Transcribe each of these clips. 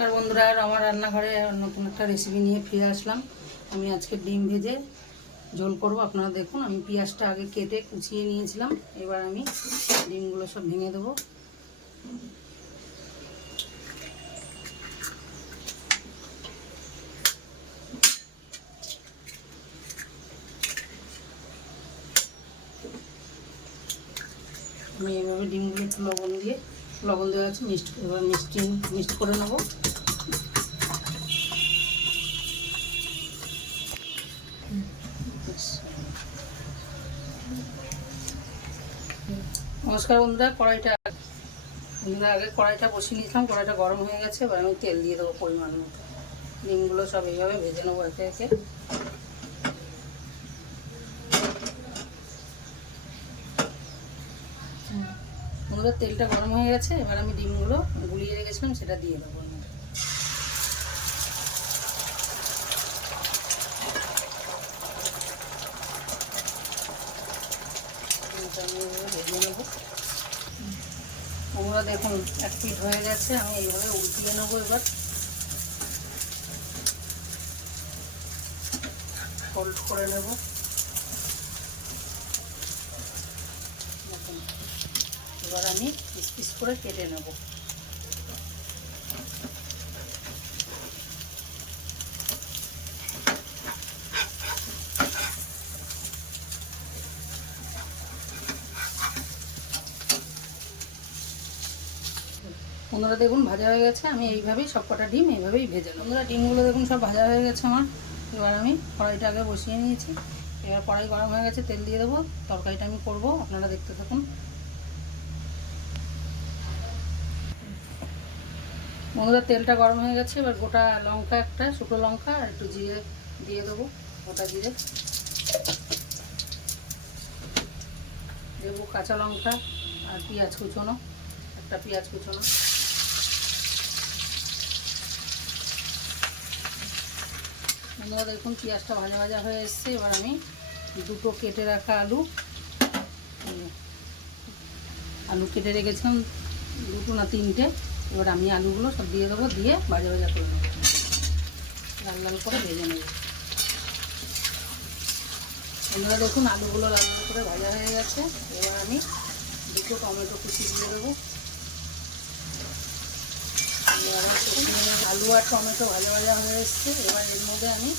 আর বন্ধুরা, আমার রান্নাঘরে নতুন একটা রেসিপি নিয়ে ফিরে আসলাম। আমি আজকে ডিম ভেজে ঝোল করব। আপনারা দেখুন, আমি পেঁয়াজটা আগে কেটে কুচিয়ে নিয়েছিলাম। এবার আমি ডিমগুলো সব ভেঙে দেবো। আমি এভাবে ডিমগুলো একটু লবণ দেওয়া আছে, এবার মিক্সড করে নেবো। নমস্কার বন্ধুরা, আগে কড়াইটা বসিয়ে নিয়েছিলাম। কড়াইটা গরম হয়ে গেছে। এবার আমি তেল দিয়ে দেবো পরিমাণ মতো। ডিমগুলো সব এইভাবে ভেজে নেবো একে একে। বন্ধুরা, তেলটা গরম হয়ে গেছে। এবার আমি ডিমগুলো গুলিয়ে রেখেছিলাম সেটা দিয়ে দেবো। ভেজে নেবো। বন্ধুরা দেখুন, এক পিঠ হয়ে গেছে। আমি এইভাবে উল্টিয়ে নেবো। এবার ফোল্ড করে নেব। দেখুন, এবার আমি পিস পিস করে কেটে নেব। বন্ধুরা দেখুন, ভাজা হয়ে গেছে। আমি এইভাবেই সব কটা ডিম এইভাবেই ভেজে নেব। বন্ধুরা, ডিমগুলো দেখুন সব ভাজা হয়ে গেছে আমার। এবার আমি কড়াইটা আগে বসিয়ে নিয়েছি। এবার কড়াই গরম হয়ে গেছে, তেল দিয়ে দেবো। তরকারিটা আমি করব, আপনারা দেখতে থাকুন। বন্ধুরা, তেলটা গরম হয়ে গেছে। এবার গোটা লঙ্কা, একটা শুকনো লঙ্কা আর একটু জিরে দিয়ে দেবো। গোটা জিরে দেবো, কাঁচা লঙ্কা আর পেঁয়াজ কুচোনো, একটা পেঁয়াজ কুচোনো। বন্ধুরা দেখুন, পেঁয়াজটা ভাজা ভাজা হয়ে এসছে। এবার আমি দুটো কেটে রাখা আলু কেটে রেখেছিলাম, দুটো না তিনটে। এবার আমি আলুগুলো সব দিয়ে দেবো, দিয়ে ভাজা ভাজা করে নেব, লাল লাল করে ভেজে নেব। বন্ধুরা দেখুন, আলুগুলো লাল লাল করে ভাজা হয়ে গেছে। এবার আমি দুটো টমেটো কুচি দিয়ে দেবো। আলু আর টমেটো ভাজা ভাজা হয়ে এসছে। এবার এর মধ্যে আমি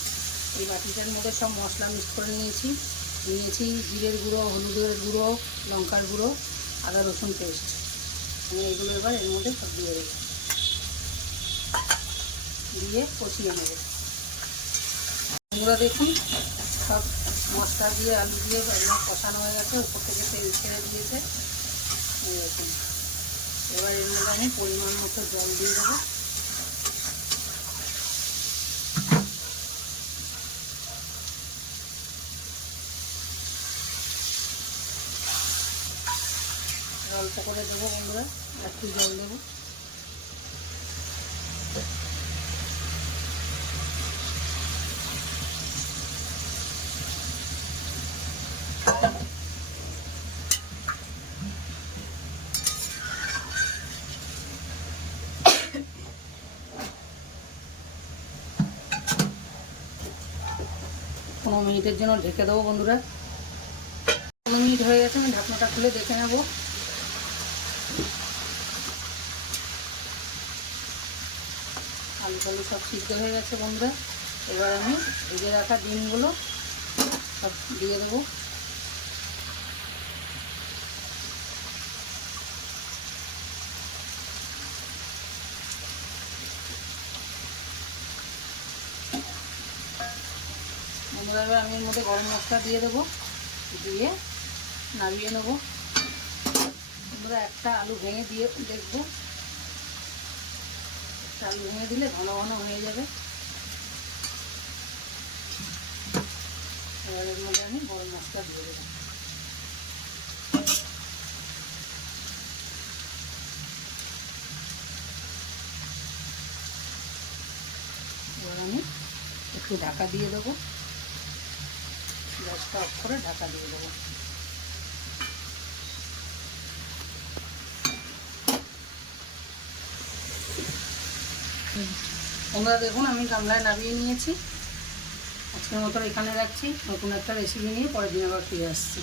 এই বাটিটার মধ্যে সব মশলা মিক্স করে নিয়েছি জিরের গুঁড়ো, হলুদের গুঁড়ো, লঙ্কার গুঁড়ো, আদা রসুন পেস্ট। আমি এগুলো এবার এর মধ্যে সব দিয়ে কষিয়ে নেব। বন্ধুরা দেখুন, সব মশলা দিয়ে আলু দিয়ে কষানো হয়ে গেছে। উপর থেকে তেল ছেড়ে দিয়েছে। দেখুন, এবার এর মধ্যে আমি পরিমাণ মতো জল দিয়ে দেবো। অল্প করে দেবো বন্ধুরা, একটু জল দেবো। পনেরো মিনিটের জন্য ঢেকে দেবো বন্ধুরা। 15 মিনিট হয়ে গেছে। আমি ঢাকনাটা খুলে দেখে নেব। আলু টালু সব সিদ্ধ হয়ে গেছে বন্ধুরা। এবার আমি ভেজে রাখা ডিমগুলো সব দিয়ে দেবো। বন্ধুরা, এবার আমি এর মধ্যে গরম মশলা দিয়ে দেবো, দিয়ে নাড়িয়ে নেবো। বন্ধুরা, একটা আলু ভেঙে দিয়ে দেখবো। একটা আলু ভেঙে দিলে ঘন ঘন হয়ে যাবে। এবার এর মধ্যে আমি গরম মশলা দিয়ে দেবো। এবার আমি একটু ঢাকা দিয়ে দেবো। গ্যাসটা অফ করে ঢাকা দিয়ে দেবো। বন্ধুরা দেখুন আমি গামলায় নামিয়ে নিয়েছি। আজকের মতো এখানে রাখছি, নতুন একটা রেসিপি নিয়ে পরের দিন আবার ফিরে আসছি।